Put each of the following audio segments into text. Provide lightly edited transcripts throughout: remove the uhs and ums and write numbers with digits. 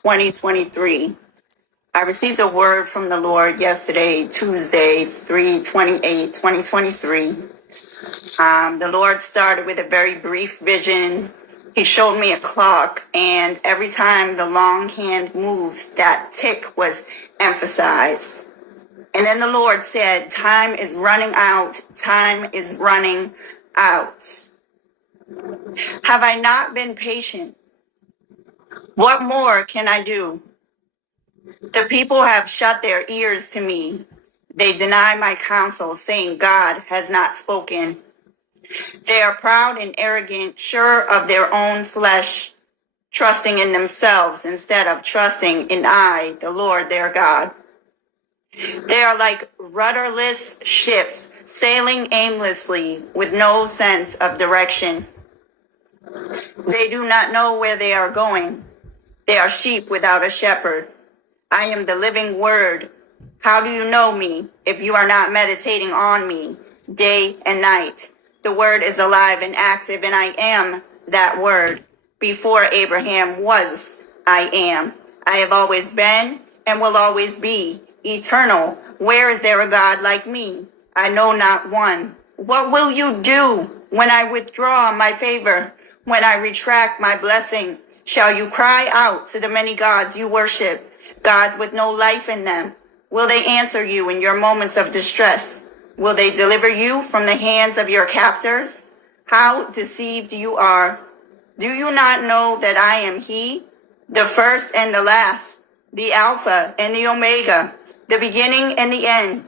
2023. I received a word from the Lord yesterday, Tuesday, 3/28/2023. The Lord started with a very brief vision. He showed me a clock, and every time the long hand moved, that tick was emphasized. And then the Lord said, time is running out. Time is running out. Have I not been patient? What more can I do? The people have shut their ears to me. They deny my counsel, saying God has not spoken. They are proud and arrogant, sure of their own flesh, trusting in themselves instead of trusting in I, the Lord their God. They are like rudderless ships, sailing aimlessly with no sense of direction. They do not know where they are going. They are sheep without a shepherd. I am the living word. How do you know me if you are not meditating on me day and night? The word is alive and active, and I am that word. Before Abraham was, I am. I have always been and will always be eternal. Where is there a God like me? I know not one. What will you do when I withdraw my favor? When I retract my blessing? Shall you cry out to the many gods you worship, gods with no life in them? Will they answer you in your moments of distress? Will they deliver you from the hands of your captors? How deceived you are. Do you not know that I am He, the first and the last, the Alpha and the Omega, the beginning and the end?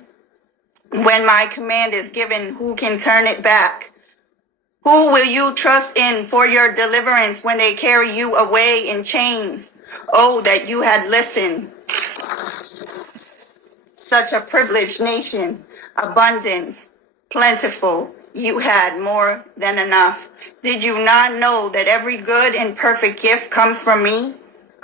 When my command is given, who can turn it back? Who will you trust in for your deliverance when they carry you away in chains? Oh, that you had listened. Such a privileged nation, abundant, plentiful. You had more than enough. Did you not know that every good and perfect gift comes from me?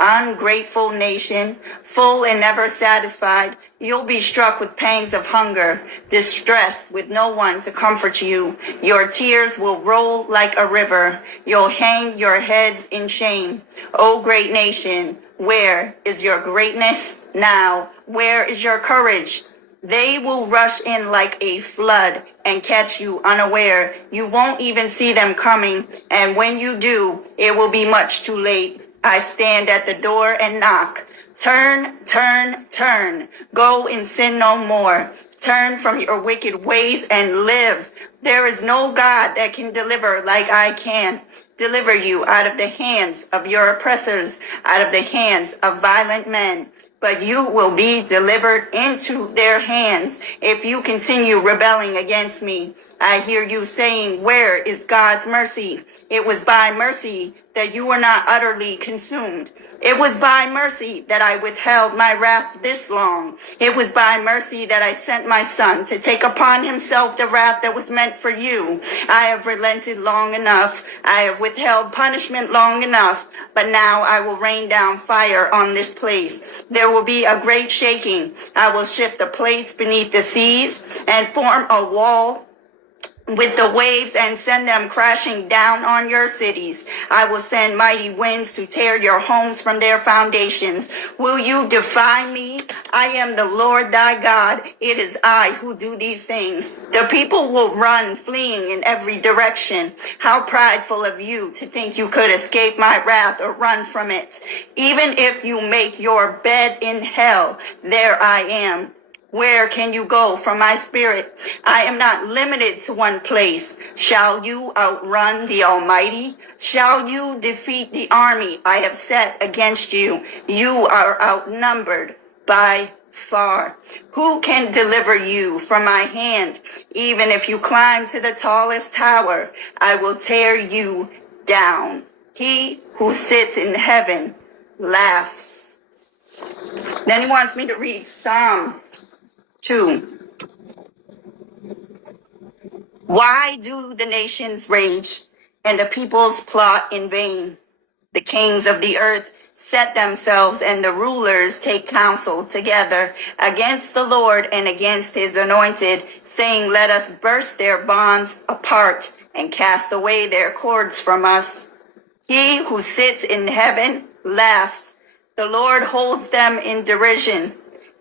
Ungrateful nation, full and never satisfied, you'll be struck with pangs of hunger, distressed with no one to comfort you. Your tears will roll like a river. You'll hang your heads in shame. O great nation, where is your greatness now? Where is your courage? They will rush in like a flood and catch you unaware. You won't even see them coming, and when you do, it will be much too late. I stand at the door and knock. Turn, turn, turn. Go and sin no more. Turn from your wicked ways and live. There is no God that can deliver like I can. Deliver you out of the hands of your oppressors, out of the hands of violent men. But you will be delivered into their hands if you continue rebelling against me. I hear you saying, where is God's mercy? It was by mercy that you were not utterly consumed. It was by mercy that I withheld my wrath this long. It was by mercy that I sent my son to take upon himself the wrath that was meant for you. I have relented long enough. I have withheld punishment long enough. But now I will rain down fire on this place. There will be a great shaking. I will shift the plates beneath the seas and form a wall with the waves and send them crashing down on your cities. I will send mighty winds to tear your homes from their foundations. Will you defy me? I am the Lord thy God. It is I who do these things. The people will run, fleeing in every direction. How prideful of you to think you could escape my wrath or run from it. Even if you make your bed in hell, there I am. Where can you go from my spirit? I am not limited to one place. Shall you outrun the Almighty? Shall you defeat the army I have set against you? You are outnumbered by far. Who can deliver you from my hand? Even if you climb to the tallest tower, I will tear you down. He who sits in heaven laughs. Then he wants me to read Psalm 2. Why do the nations rage and the peoples plot in vain? The kings of the earth set themselves and the rulers take counsel together against the Lord and against his anointed, saying, let us burst their bonds apart and cast away their cords from us. He who sits in heaven laughs. The Lord holds them in derision.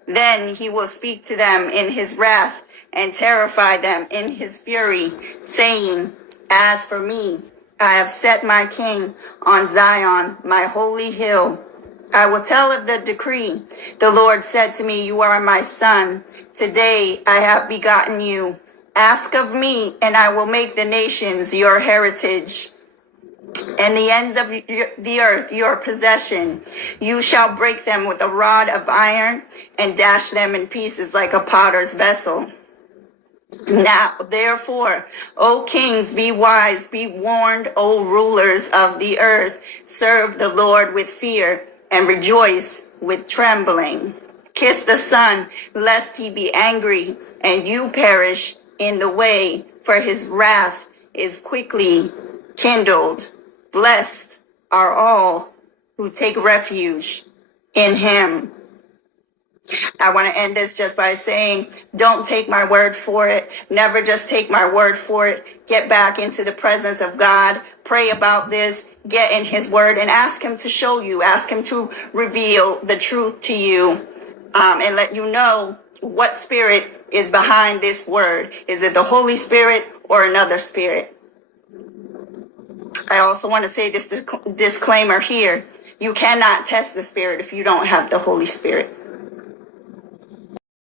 Then he will speak to them in his wrath and terrify them in his fury, saying, as for me, I have set my king on Zion, my holy hill. I will tell of the decree. The Lord said to me, you are my son. Today I have begotten you. Ask of me, and I will make the nations your heritage, and the ends of the earth your possession. You shall break them with a rod of iron and dash them in pieces like a potter's vessel. Now, therefore, O kings, be wise, be warned, O rulers of the earth. Serve the Lord with fear and rejoice with trembling. Kiss the Son, lest he be angry and you perish in the way, for his wrath is quickly kindled. Blessed are all who take refuge in him. I want to end this just by saying, don't take my word for it. Never just take my word for it. Get back into the presence of God. Pray about this. Get in his word and ask him to show you. Ask him to reveal the truth to you, and let you know what spirit is behind this word. Is it the Holy Spirit or another spirit? I also want to say this disclaimer here. You cannot test the spirit if you don't have the Holy Spirit.